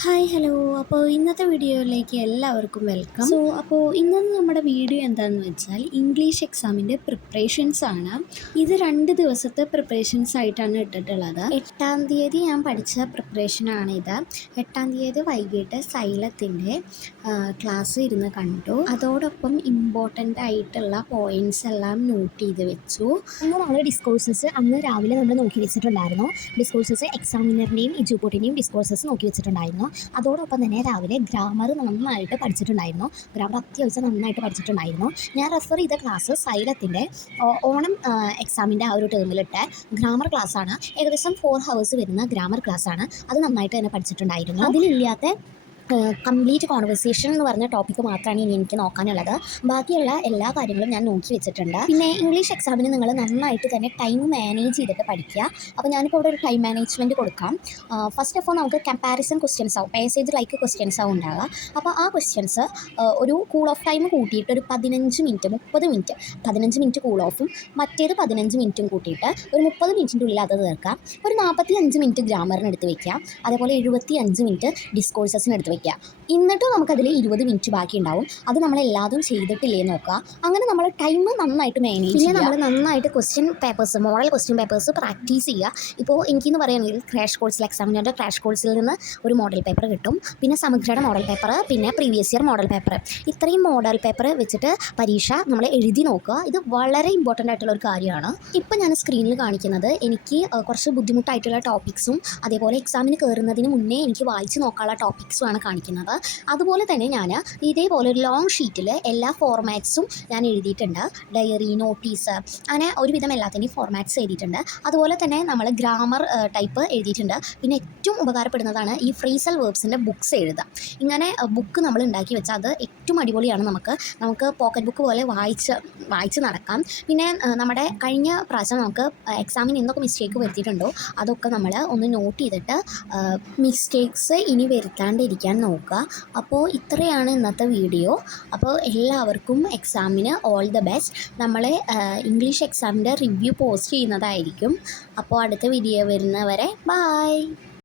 Hi hello. അപ്പോൾ ഇന്നത്തെ വീഡിയോയിലേക്ക് എല്ലാവർക്കും വെൽക്കം. അപ്പോൾ ഇന്നത്തെ നമ്മുടെ വീഡിയോ എന്താണെന്ന് വെച്ചാൽ ഇംഗ്ലീഷ് എക്സാമിൻ്റെ പ്രിപ്പറേഷൻസ് ആണ്. ഇത് 2 ദിവസത്തെ പ്രിപ്പറേഷൻസ് ആയിട്ടാണ് ഇട്ടിട്ടുള്ളത്. 8-ാം തീയതി ഞാൻ പഠിച്ച പ്രിപ്പറേഷനാണിത്. 8-ാം തീയതി വൈകിട്ട് സൈലത്തിൻ്റെ ക്ലാസ് ഇരുന്ന് കണ്ടു. അതോടൊപ്പം ഇമ്പോർട്ടൻ്റ് ആയിട്ടുള്ള പോയിൻറ്റ്സ് എല്ലാം നോട്ട് ചെയ്ത് വെച്ചു. അന്ന് നമ്മൾ ഡിസ്കോഴ്സസ് അന്ന് രാവിലെ നമ്മൾ നോക്കി വെച്ചിട്ടുണ്ടായിരുന്നു. ഡിസ്കോഴ്സസ് എക്സാമിനറിൻ്റെയും ഇജുപോട്ടിൻ്റെയും ഡിസ്കോഴ്സസ് നോക്കി വെച്ചിട്ടുണ്ടായിരുന്നു. അതോടൊപ്പം തന്നെ രാവിലെ ഗ്രാമർ നന്നായിട്ട് പഠിച്ചിട്ടുണ്ടായിരുന്നു. ഗ്രാമർ അത്യാവശ്യം നന്നായിട്ട് പഠിച്ചിട്ടുണ്ടായിരുന്നു. ഞാൻ റെഫർ ചെയ്ത ക്ലാസ് സൈലത്തിൻ്റെ ഓണം എക്സാമിൻ്റെ ആ ഒരു ടേമിലിട്ട ഗ്രാമർ ക്ലാസ്സാണ്. ഏകദേശം 4 hours വരുന്ന ഗ്രാമർ ക്ലാസ്സാണ്. അത് നന്നായിട്ട് തന്നെ പഠിച്ചിട്ടുണ്ടായിരുന്നു. അതിലില്ലാത്ത കംപ്ലീറ്റ് കോൺവെർസേഷൻ എന്ന് പറഞ്ഞ ടോപ്പിക്ക് മാത്രമാണ് ഇനി എനിക്ക് നോക്കാനുള്ളത്. ബാക്കിയുള്ള എല്ലാ കാര്യങ്ങളും ഞാൻ നോക്കി വെച്ചിട്ടുണ്ട്. പിന്നെ ഇംഗ്ലീഷ് എക്സാമിന് നിങ്ങൾ നന്നായിട്ട് തന്നെ ടൈം മാനേജ് ചെയ്തിട്ട് പഠിക്കുക. അപ്പോൾ ഞാനിപ്പോൾ ഇവിടെ ഒരു ടൈം മാനേജ്മെൻറ്റ് കൊടുക്കാം. ഫസ്റ്റ് ഓഫ് ഓൾ നമുക്ക് കമ്പാരിസൺ ക്വസ്റ്റ്യൻസ് ആവും, പാസേജ് ലൈക്ക് ക്വസ്റ്റ്യൻസ് ആവും ഉണ്ടാവുക. അപ്പോൾ ആ ക്വസ്റ്റ്യൻസ് ഒരു കൂൾ ഓഫ് ടൈം കൂട്ടിയിട്ട് ഒരു 15 മിനിറ്റ് 30 മിനിറ്റ് 15 മിനിറ്റ് കൂൾ ഓഫും മറ്റേത് 15 മിനിറ്റും കൂട്ടിയിട്ട് ഒരു 30 മിനിറ്റിൻ്റെ ഉള്ളിൽ അത് തീർക്കാം. ഒരു 45 മിനിറ്റ് ഗ്രാമറിന് എടുത്ത് വയ്ക്കുക. അതേപോലെ 75 മിനിറ്റ് ഡിസ്കോഴ്സസിന് എടുത്ത് വയ്ക്കുക. എന്നിട്ട് നമുക്കതിൽ 20 മിനിറ്റ് ബാക്കി ഉണ്ടാവും. അത് നമ്മളെല്ലാതും ചെയ്തിട്ടില്ലേ നോക്കുക. അങ്ങനെ നമ്മൾ ടൈം നന്നായിട്ട് മാനേജ് ചെയ്യുക. നമ്മൾ നന്നായിട്ട് question papers, model question papers practice ചെയ്യുക. ഇപ്പോൾ എനിക്കെന്ന് പറയുകയാണെങ്കിൽ ക്രാഷ് കോഴ്സിൽ എക്സാമിനറിൻ്റെ ക്രാഷ് കോഴ്സിൽ നിന്ന് ഒരു മോഡൽ പേപ്പർ കിട്ടും. പിന്നെ സമഗ്രയുടെ മോഡൽ പേപ്പർ, പിന്നെ പ്രീവിയസ് ഇയർ മോഡൽ പേപ്പർ. ഇത്രയും മോഡൽ പേപ്പർ വെച്ചിട്ട് പരീക്ഷ നമ്മൾ എഴുതി നോക്കുക. ഇത് വളരെ ഇമ്പോർട്ടൻ്റ് ആയിട്ടുള്ള ഒരു കാര്യമാണ്. ഇപ്പോൾ ഞാൻ സ്ക്രീനിൽ കാണിക്കുന്നത് എനിക്ക് കുറച്ച് ബുദ്ധിമുട്ടായിട്ടുള്ള ടോപ്പിക്സും അതേപോലെ എക്സാമിന് കയറുന്നതിന് മുന്നേ എനിക്ക് വായിച്ച് നോക്കാനുള്ള ടോപ്പിക്സുമാണ് കാണിക്കുന്നത്. അതുപോലെ തന്നെ ഞാൻ ഇതേപോലെ ഒരു ലോങ് ഷീറ്റിൽ എല്ലാ ഫോർമാറ്റ്സും ഞാൻ എഴുതിയിട്ടുണ്ട്. ഡയറി, നോട്ടീസ്, അങ്ങനെ ഒരുവിധം എല്ലാത്തിൻ്റെയും ഫോർമാറ്റ്സ് എഴുതിയിട്ടുണ്ട്. അതുപോലെ തന്നെ നമ്മൾ ഗ്രാമർ ടൈപ്പ് എഴുതിയിട്ടുണ്ട്. പിന്നെ ഏറ്റവും ഉപകാരപ്പെടുന്നതാണ് ഈ ഫ്രേസൽ വേർബ്സിൻ്റെ ബുക്സ് എഴുതുക. ഇങ്ങനെ ബുക്ക് നമ്മൾ ഉണ്ടാക്കി വെച്ചാൽ അത് ഏറ്റവും അടിപൊളിയാണ്. നമുക്ക് പോക്കറ്റ് ബുക്ക് പോലെ വായിച്ച് നടക്കാം. പിന്നെ നമ്മുടെ കഴിഞ്ഞ പ്രാവശ്യം നമുക്ക് എക്സാമിന് എന്തൊക്കെ മിസ്റ്റേക്ക് വരുത്തിയിട്ടുണ്ടോ അതൊക്കെ നമ്മൾ ഒന്ന് നോട്ട് ചെയ്തിട്ട് മിസ്റ്റേക്സ് ഇനി വരുത്താണ്ടിരിക്കാൻ നോക്കുക. അപ്പോൾ ഇത്രയാണ് ഇന്നത്തെ വീഡിയോ. അപ്പോൾ എല്ലാവർക്കും എക്സാമിന് ഓൾ ദ ബെസ്റ്റ്. നമ്മൾ ഇംഗ്ലീഷ് എക്സാമിൻ്റെ റിവ്യൂ പോസ്റ്റ് ചെയ്യുന്നതായിരിക്കും. അപ്പോൾ അടുത്ത വീഡിയോ വരുന്നവരെ ബൈ.